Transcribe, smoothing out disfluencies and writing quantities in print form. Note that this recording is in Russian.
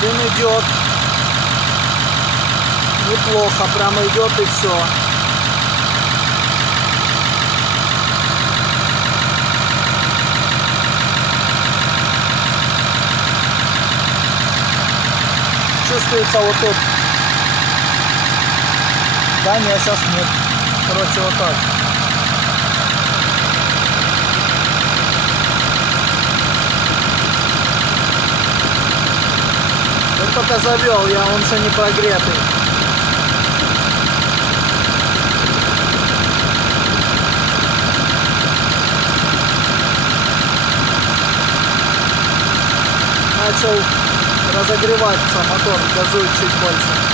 Дым идет. Неплохо, прямо идет и все. Чувствуется вот тут. Да, нет, сейчас нет. Короче, вот так. Он только завел, он еще не прогретый. Начал разогреваться мотор, газует чуть больше.